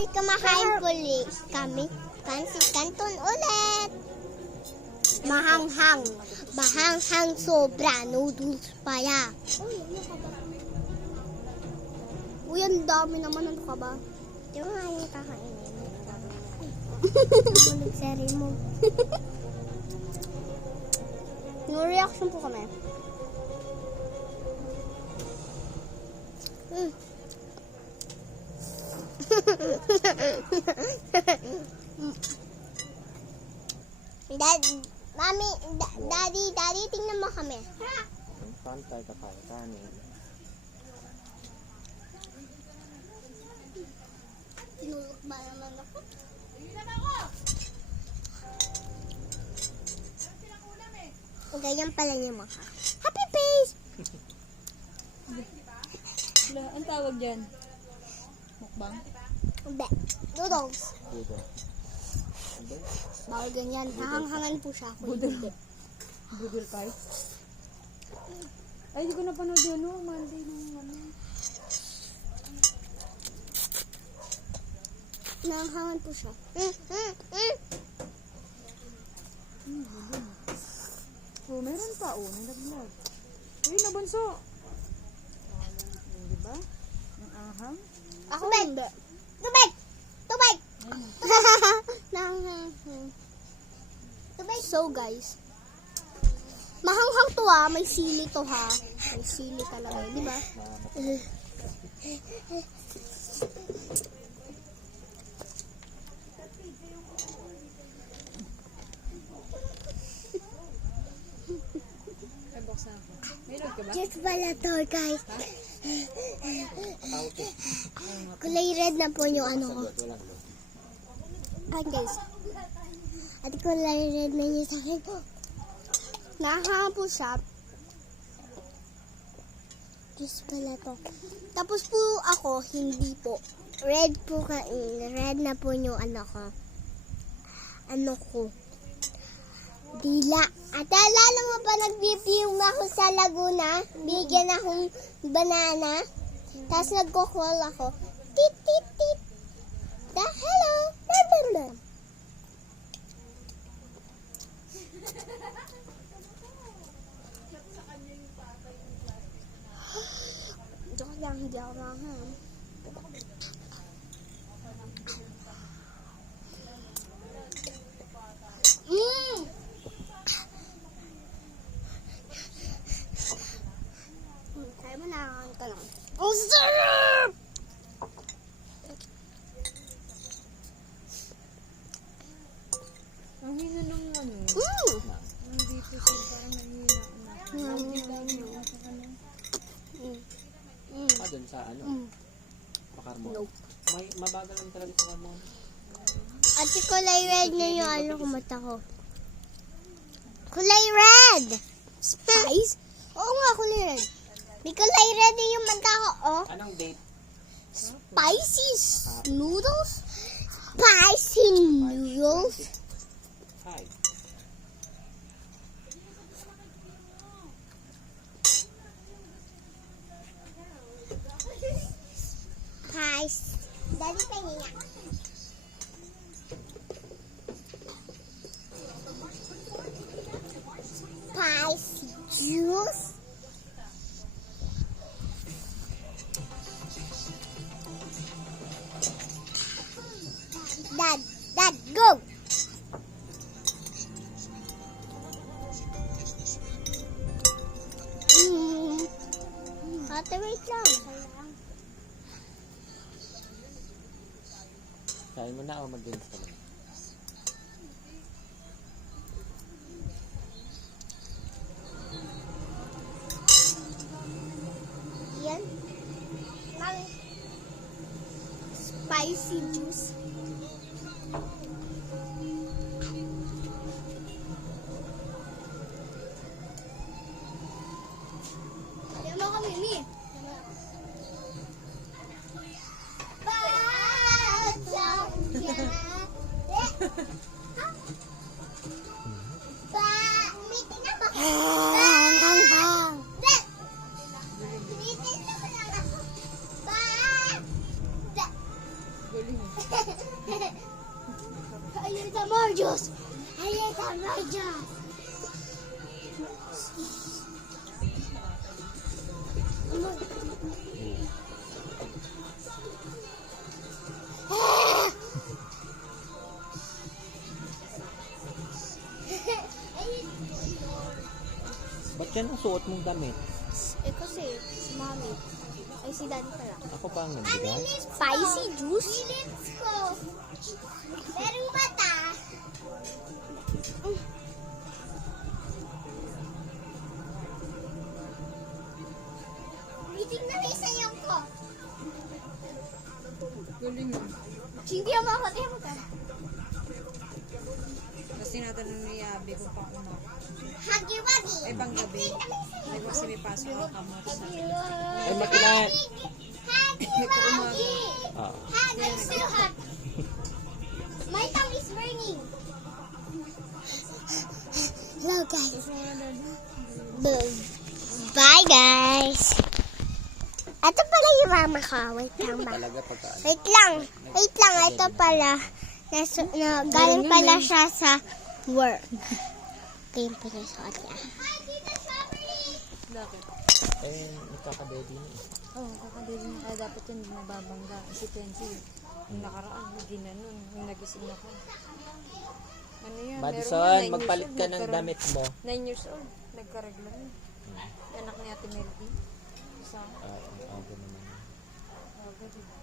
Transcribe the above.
Guys, kumakain pulis kami. Pansit Canton ulit. Mahanghang. Mahanghang sobra. Noodles pa ya. Uy, ang dami naman. Ano ka ba? Di ba nga yung kakainin? Sari mo. No reaction po kami. Daddy, tingnan mo kami. Saan tayo kakain? Tinulog ba naman ako? Ganyan pala niya maka. Happy face! Ang tawag dyan? Mukbang? Hindi. Noodles. Dito. Bawal ganyan. Hahang-hangan po siya. Budol. Budol fight? Ay, hindi ko napanood yun, no? Monday nung ano. Nahanghangan po siya. Budol. Oh, meron pa. Oh, nalaglag. Ay, nabunso. Diba? Ang ahang. Ako hindi. Tubig! Tubig! Tubig! So guys, mahanghang to ha. May sili to ha. May sili talaga. Di ba? Ay, buksan ako. Mayroon ka ba? Just pala to guys. Kulay red na po yung ano ko. Ay guys. At kulay red na yung sa akin. Nakakanga po siya. Just pala to. Tapos po ako, hindi po. Red po red na po yung ano ko. Ano ko. Dila. At alala mo ba nag-film ako sa Laguna? Bigyan akong banana. Tapos nagko-call ako. Tit, tit, tit. Hello. Joke lang, hindi ako maham. Kaya mo nakakain ka lang. Ang sarap! Ang hina nung ano. Nandito siya parang nahihina. Dun sa ano? Pakarmon. Nope. May mabagal lang talaga sa karmon. At yung kulay red na yung ano ko mata ko. Kulay red! Spice? Oo nga, kulay red. May kulay red na yung mata ko, oh. Anong date? Spicy noodles? Spicy noodles? 5. Spice. Dali pa niya. Spicy juice? Dad, go! Ate, wait lang. Kain mo na o mag-dance ka lang? Yan. Spicy juice. Diyan mo kami, Mi. Galing Ayuda Marjos! Ayuda Marjos! Ba't yan ang suot mong damit? Eh kasi, si Mami. Ay, si Daddy pala. Ako pa ang nagbigay. Spicy juice? Lips ko. Merong mata. Meeting na rin sa iyong ko. Galing yun. Hindi ang makakati mo ka. Tapos tinatanong ni Abby kung pa kumakas. Hagi-wagi. Ay, pang gabi. Ay, kasi may pasok ang kamot sa Ay, makilan! Hagi-wagi. Ah. Hag, I'm so hot. My tongue is burning. Hello guys. Bye guys. Ito pala yung mama ko. Wait lang ba? Talaga pagka Wait lang. Wait lang. Ito pala. Galing pala siya sa work. Ito yung pinasuot niya. Bakit? eh, nagkakabedi na eh. Oo, kakadili na kaya dapat yun hindi nababangga. Si Tensi, yung nakaraan, hindi na nun. Yung nagising ako. Ano yun? Madison, magpalit ka ng damit mo. 9 years old. Nagkaregla na. Anak ni Ate Melody. Isa. Ang naman. Aga, diba?